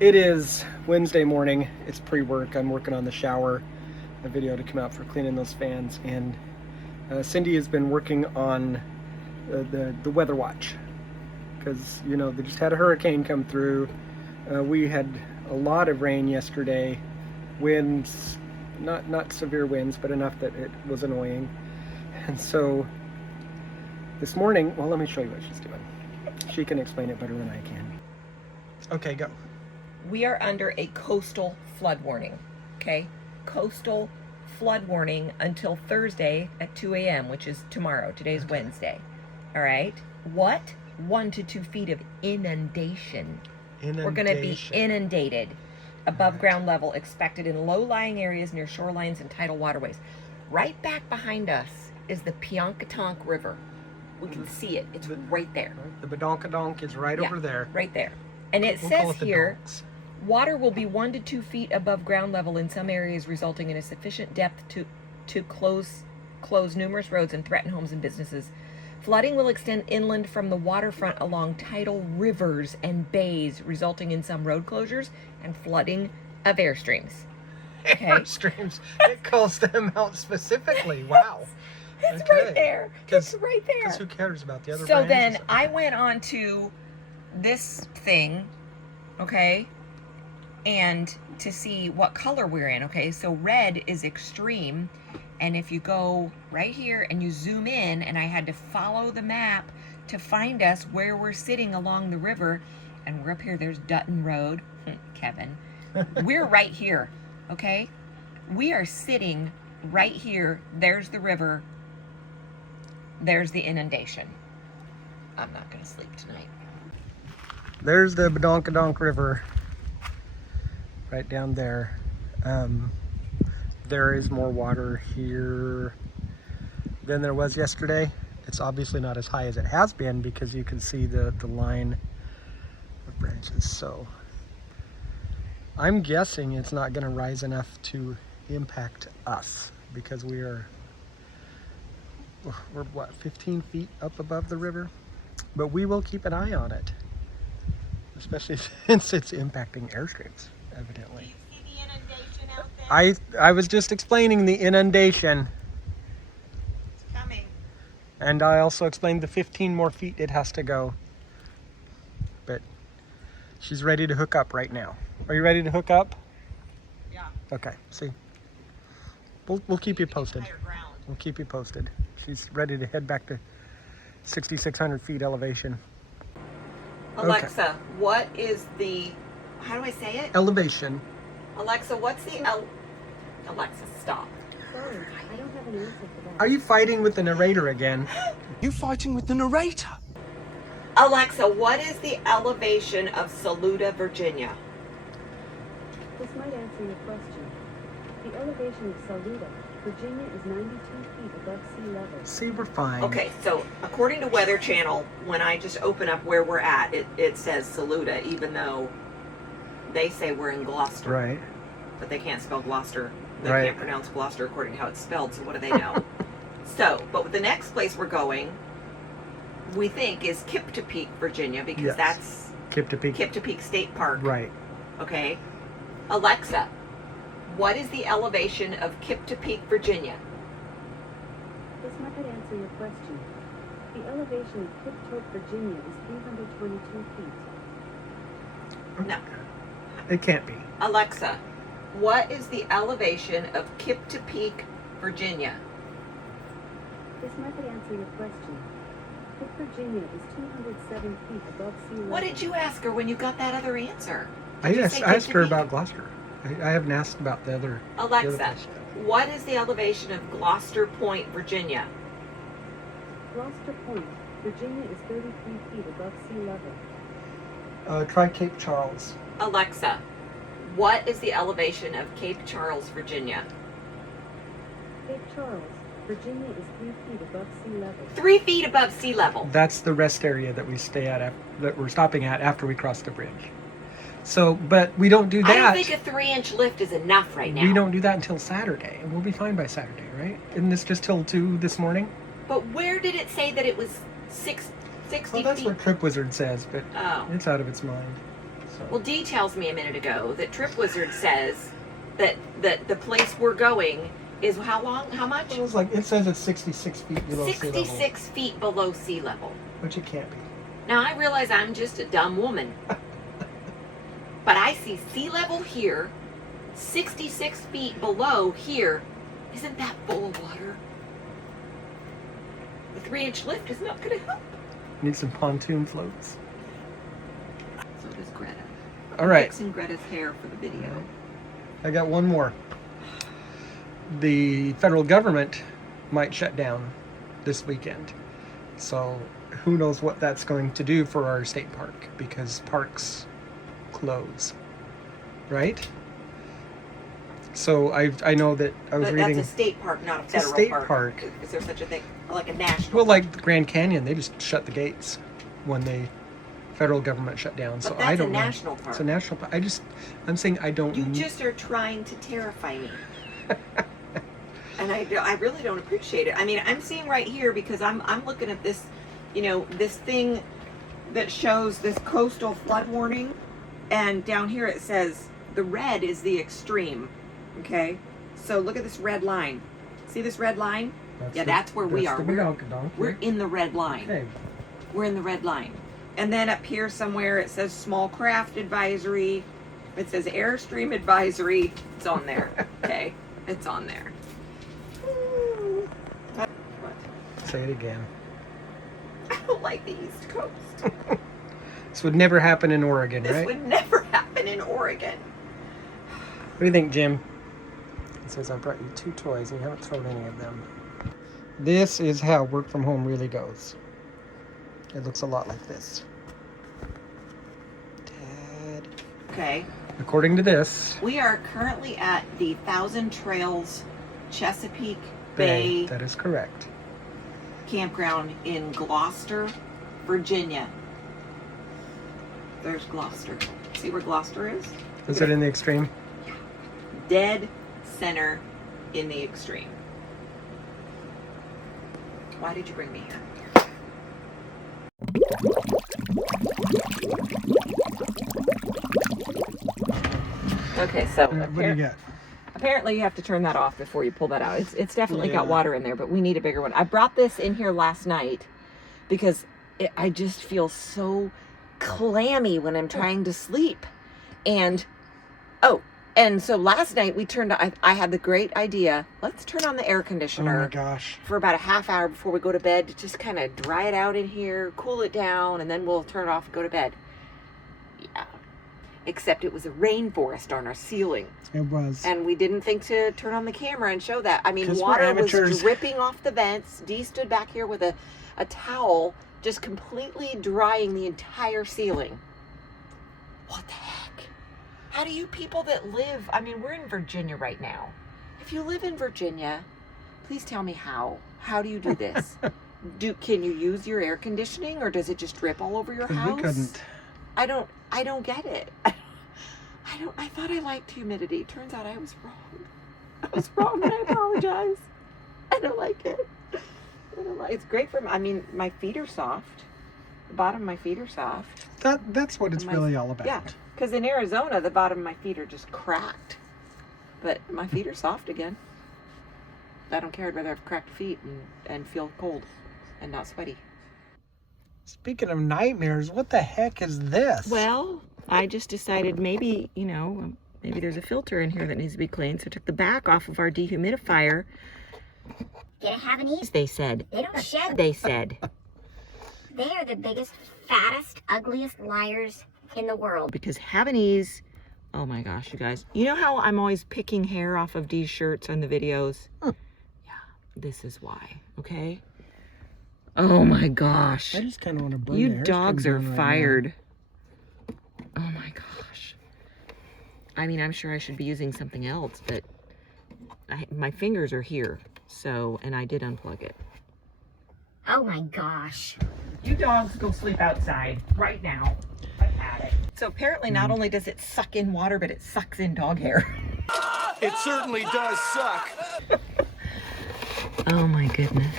It is Wednesday morning. It's pre-work. I'm working on the shower, a video to come out for cleaning those fans, and Cindy has been working on the weather watch because they just had a hurricane come through. We had a lot of rain yesterday, winds, not severe winds, but enough that it was annoying. And so this morning, well, let me show you what she's doing. She can explain it better than I can. Okay, go. We are under a coastal flood warning, okay? Coastal flood warning until Thursday at 2 a.m., which is tomorrow. Today's Wednesday, all right? What? 1 to 2 feet of inundation. We're going to be inundated above ground level, expected in low-lying areas near shorelines and tidal waterways. Right back behind us is the Pionkatonk River. We can see it. It's right there. The Badonkadonk is right over there. Right there. And it says here, water will be 1 to 2 feet above ground level in some areas, resulting in a sufficient depth to close numerous roads and threaten homes and businesses. Flooding will extend inland from the waterfront along tidal rivers and bays, resulting in some road closures and flooding of Airstreams. Okay? Airstreams. It calls them out specifically. Wow. It's right there. It's right there. Because who cares about the other So brands? then I went on to this thing, okay, and to see what color we're in, okay? So red is extreme, and if you go right here and you zoom in, and I had to follow the map to find us where we're sitting along the river, and we're up here, there's Dutton Road, Kevin. We're right here, okay? We are sitting right here. There's the river. There's the inundation. I'm not gonna sleep tonight. There's the Badonkadonk River right down there. There is more water here than there was yesterday. It's obviously not as high as it has been because you can see the line of branches. So I'm guessing it's not going to rise enough to impact us because we're what, 15 feet up above the river? But we will keep an eye on it, especially since it's impacting Airstreams, evidently. Do you see the inundation out there? I was just explaining the inundation. It's coming. And I also explained the 15 more feet it has to go. But she's ready to hook up right now. Are you ready to hook up? Yeah. Okay, see. We'll keep you posted. We'll keep you posted. She's ready to head back to 6,600 feet elevation. Alexa, Okay. what is the, how do I say it? Elevation. Alexa, what's the Alexa, stop. Sorry, I don't have an answer for that. Are you fighting with the narrator again? You fighting with the narrator? Alexa, what is the elevation of Saluda, Virginia? This might answer your question. The elevation of Saluda, Virginia is 92 feet above sea level. See, we're fine. Okay, so according to Weather Channel, when I just open up where we're at, it says Saluda, even though they say we're in Gloucester. Right. But they can't spell Gloucester. They Right. can't pronounce Gloucester according to how it's spelled, so what do they know? So, but the next place we're going, we think, is Kiptopeak, Virginia, because Yes. that's Kiptopeak. State Park. Right. Okay. Alexa, what is the elevation of Kiptopeak, Virginia? This might answer your question. The elevation of Kiptope, Virginia is 322 feet. No. It can't be. Alexa, what is the elevation of Kiptopeak, Virginia? This might answer your question. Kip, Virginia is 207 feet above sea level. What did you ask her when you got that other answer? I Did you asked say her Kiptopeak? about Gloucester. I haven't asked about the other. Alexa, place. what is the elevation of Gloucester Point, Virginia? Gloucester Point, Virginia is 33 feet above sea level. Try Cape Charles. Alexa, what is the elevation of Cape Charles, Virginia? Cape Charles, Virginia is 3 feet above sea level. 3 feet above sea level. That's the rest area that we stay at, that we're stopping at after we cross the bridge. So, but we don't do that. I don't think a 3-inch lift is enough right now. We don't do that until Saturday, and we'll be fine by Saturday, right? Isn't this just till 2 this morning? But where did it say that it was 60 Well, that's feet? what Trip Wizard says, but Oh. it's out of its mind. Well, Dee tells me a minute ago that Trip Wizard says that the place we're going is how long? How much? It was like, it says it's 66 feet below sea level. 66 feet below sea level. Which it can't be. Now, I realize I'm just a dumb woman. But I see sea level here, 66 feet below here. Isn't that full of water? The 3-inch lift is not going to help. Need some pontoon floats. So does Greta. All right. Fixing Greta's hair for the video. I got one more. The federal government might shut down this weekend. So who knows what that's going to do for our state park, because parks close, right? So I know that I was reading. That's a state park, not a It's a federal state park. park. Is there such a thing? Like a national Well, park? like the Grand Canyon, they just shut the gates when the federal government shut down. So But that's I don't a know. national park. It's a national park. I'm saying I don't. You just are trying to terrify me. And I really don't appreciate it. I mean, I'm seeing right here, because I'm looking at this, you know, this thing that shows this coastal flood warning, and down here it says the red is the extreme. Okay, so look at this red line. See this red line? That's where we are. We're in the red line. Okay. We're in the red line. And then up here somewhere it says small craft advisory. It says Airstream advisory. It's on there. Okay, it's on there. What? Say it again. I don't like the East Coast. This would never happen in Oregon, This right? would never happen in Oregon. What do you think, Jim? It says I brought you 2 toys and you haven't thrown any of them. This is how work from home really goes. It looks a lot like this. Dad. Okay. According to this, We are currently at the Thousand Trails Chesapeake Bay that is correct. campground in Gloucester, Virginia. There's Gloucester. See where Gloucester is? Is it in the extreme? Dead center in the extreme. Why did you bring me here? Okay, so What do you got? apparently you have to turn that off before you pull that out. It's definitely got Yeah. water in there, but we need a bigger one. I brought this in here last night because I just feel so clammy when I'm trying to sleep. And so last night we turned on, I had the great idea, let's turn on the air Oh conditioner my gosh. for about a half hour before we go to bed to just kind of dry it out in here, cool it down, and then we'll turn it off and go to bed. Yeah. Except it was a rainforest on our ceiling. It was. And we didn't think to turn on the camera and show that. I mean, 'Cause we're water was amateurs. dripping off the vents. Dee stood back here with a towel, just completely drying the entire ceiling. What the heck? How do you people that live, I mean, we're in Virginia right now. If you live in Virginia, please tell me how. How do you do this? Can you use your air conditioning, or does it just drip all over your 'Cause house? we couldn't. I don't get it. I thought I liked humidity. Turns out I was wrong. I was wrong, and I apologize. I don't like it. It's great for, I mean, my feet are soft. The bottom of my feet are soft. That's what it's really all about. Yeah, because in Arizona, the bottom of my feet are just cracked. But my feet are soft again. I don't care. I'd rather have cracked feet and feel cold and not sweaty. Speaking of nightmares, what the heck is this? Well, I just decided maybe there's a filter in here that needs to be cleaned. So I took the back off of our dehumidifier. Get a Havanese. They said. They don't shed. They said. They are the biggest, fattest, ugliest liars in the world. Because Havanese, oh my gosh, you guys. You know how I'm always picking hair off of Dee's shirts on the videos? Yeah, this is why, okay? Oh my gosh. I just kind of want to burn You the Airstream dogs are down right now. fired. Oh my gosh. I mean, I'm sure I should be using something else, but my fingers are here. So, and I did unplug it. Oh my gosh. You dogs go sleep outside right now. I've had it. So apparently not only does it suck in water, but it sucks in dog hair. It certainly does suck. Oh my goodness.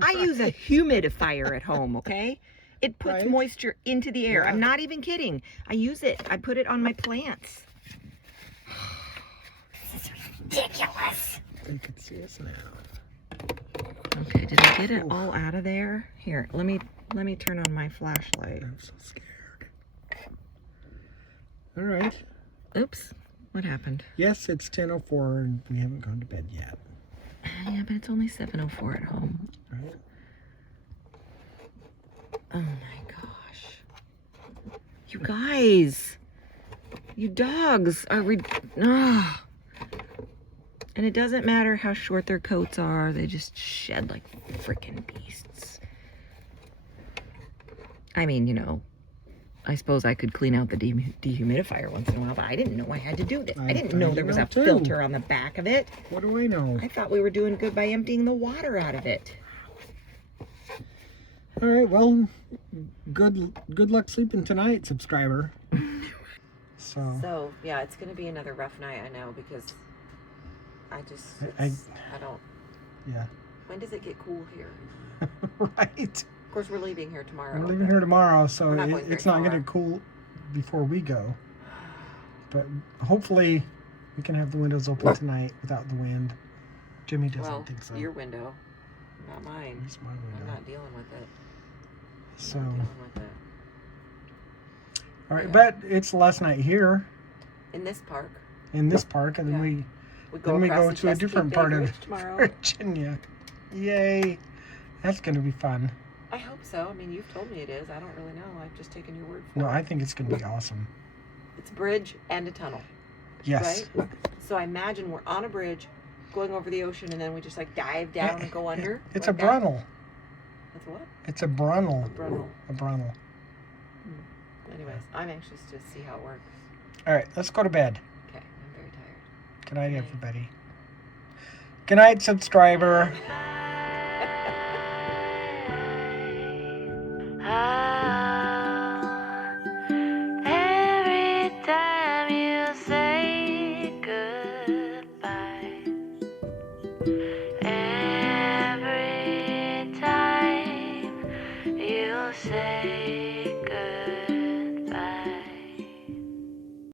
I use a humidifier at home, okay? It puts Right? moisture into the air. Yeah. I'm not even kidding. I use it. I put it on my plants. This is ridiculous. They could see us now. Okay, did I get it all out of there? Here, let me turn on my flashlight. I'm so scared. All right. Oops, what happened? Yes, it's 10:04 and we haven't gone to bed yet. Yeah, but it's only 7:04 at home. Right? Oh my gosh. You guys. You dogs are ugh. And it doesn't matter how short their coats are, they just shed like freaking beasts. I mean, you know, I suppose I could clean out the dehumidifier once in a while, but I didn't know I had to do this. I didn't know there was a filter on the back of it. What do I know? I thought we were doing good by emptying the water out of it. All right, well, good luck sleeping tonight, subscriber. So, yeah, it's going to be another rough night, I know, because I don't. Yeah. When does it get cool here? Right. Of course, we're leaving here tomorrow. We're leaving here tomorrow, so We're not going it's very not going far. to cool before we go. But hopefully we can have the windows open tonight without the wind. Jimmy doesn't think so. Your window, not mine. It's my I'm window. not dealing with it. So, Not dealing with it. all right, but it's the last night here In this park, in this park, and then Yeah. we we go then we across go the to a different Chesapeake part Bay of Bridge tomorrow. Virginia. Yay! That's going to be fun. I hope so. I mean, you've told me it is. I don't really know. I've just taken your word for No, it. I think it's going to be awesome. It's a bridge and a tunnel, Yes. right? So I imagine we're on a bridge, going over the ocean, and then we just like dive down and go under. It's like a that. brunnel. That's what? It's a brunnel. A brunnel. A brunnel. Anyways, I'm anxious to see how it works. All right, let's go to bed. Okay, I'm very tired. Good night, everybody. Good night, subscriber.